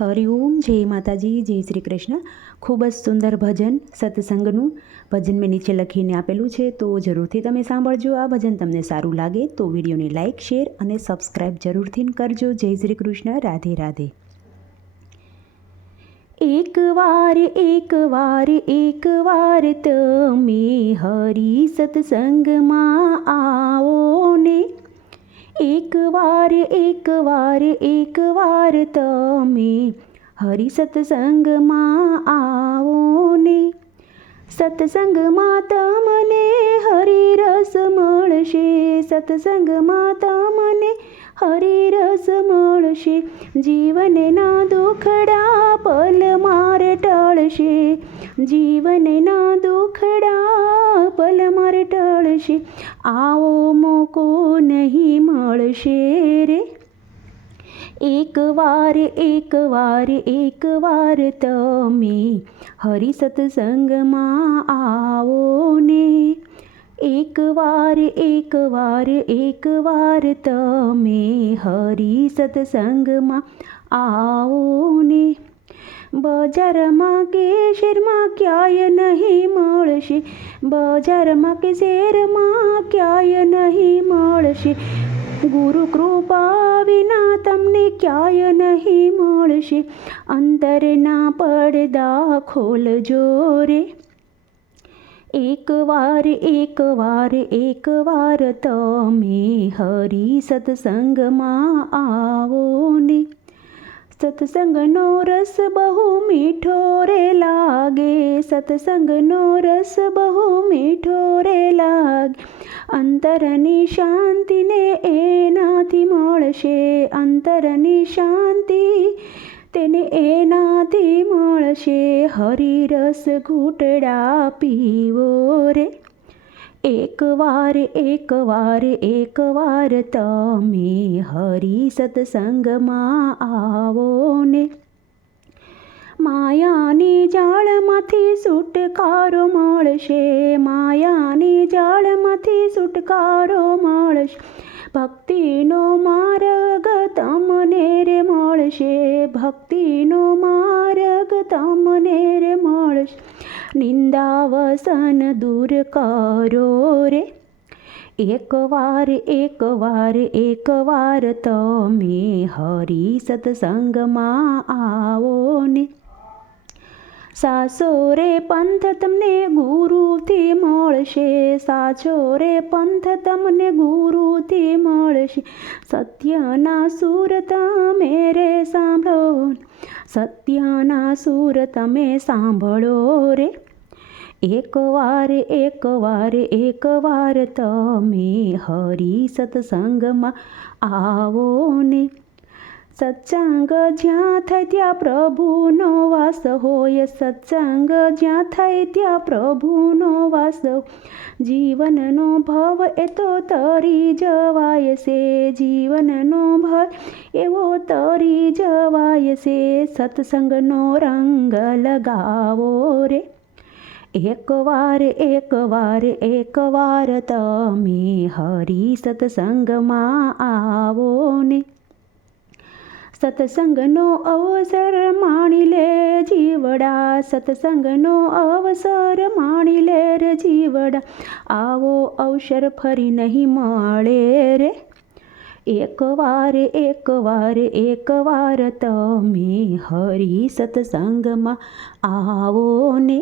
હરિઓમ, જય માતાજી, જય શ્રી કૃષ્ણ. ખૂબ જ સુંદર ભજન સત્સંગનું ભજન મેં નીચે લખીને આપેલું છે, તો જરૂરથી તમે સાંભળજો. આ ભજન તમને સારું લાગે તો વિડીયોને લાઇક, શેર અને સબસ્ક્રાઈબ જરૂરથી કરજો. જય શ્રી કૃષ્ણ. રાધે રાધે. એકવાર તમે હરિ સત્સંગમાં આવો ને, એકવાર તમે હરિ સત્સંગમાં આવો ને, સત્સંગમાં તમને હરિરસ મળશે, સત્સંગમાં તમને હરિરસ મળશે. જીવનના દુખડા પલ મારે ટળશે, જીવનના દુખડા પલ મારે ટળશે. આવો મોકો નહીં મળશે રે. એકવાર તમે હરિ સત્સંગમાં આવો ને, એકવાર તમે હરિ સત્સંગમાં આવો ને. બજારમાં કે શહેરમાં ક્યાંય નહીં મળશે, બજારમાં કે શહેરમાં ક્યાંય નહીં મળશે. ગુરુ કૃપા વિના તમને ક્યાંય નહીં મળશે. અંતરના પડદા ખોલજો રે. એકવાર તમે હરિ સત્સંગમાં આવો ને. સત્સંગનો રસ બહુ મીઠો રે લાગે, સત્સંગનો રસ બહુ મીઠો રે લાગે. અંતરની શાંતિને એનાથી મળશે, અંતરની શાંતિ તેને એનાથી મળશે. હરિરસ ઘૂંટડા પીવો રે. એકવાર તમે હરિ સત્સંગમાં આવો ને. માયાની જાળમાંથી છુટકારો મળશે, માયાની જાળમાંથી છુટકારો મળશે. ભક્તિનો માર્ગ તમને રે મળશે, ભક્તિનો માર્ગ તમને રે મળશે. નિંદાવસન દૂર કરો રે. એકવાર તમે હરિ સત્સંગમાં આવો ને. સાચો રે પંથ તમને ગુરુથી મળશે, સાચો રે પંથ તમને ગુરુથી મળશે. સત્યના સુર તમે રે સાંભળો, સત્યના સુર તમે સાંભળો રે. એકવાર તમે હરિ સત્સંગમાં આવો ને. સત્સંગ જ્યાં થાય ત્યાં પ્રભુનો વાસ હોય, સત્સંગ જ્યાં થાય ત્યાં પ્રભુનો વાસ. જીવનનો ભવ એ તો તરી જવાય છે, જીવનનો ભવ એવો તરી જવાય છે. સત્સંગનો રંગ લગાવો રે. એકવાર તમે હરિ સત્સંગમાં આવો ને. સત્સંગનો અવસર માણી લે જીવડા, સત્સંગનો અવસર માણી લે રે જીવડા. આવો અવસર ફરી નહીં મળે રે. એકવાર તમે હરિ સત્સંગમાં આવો ને.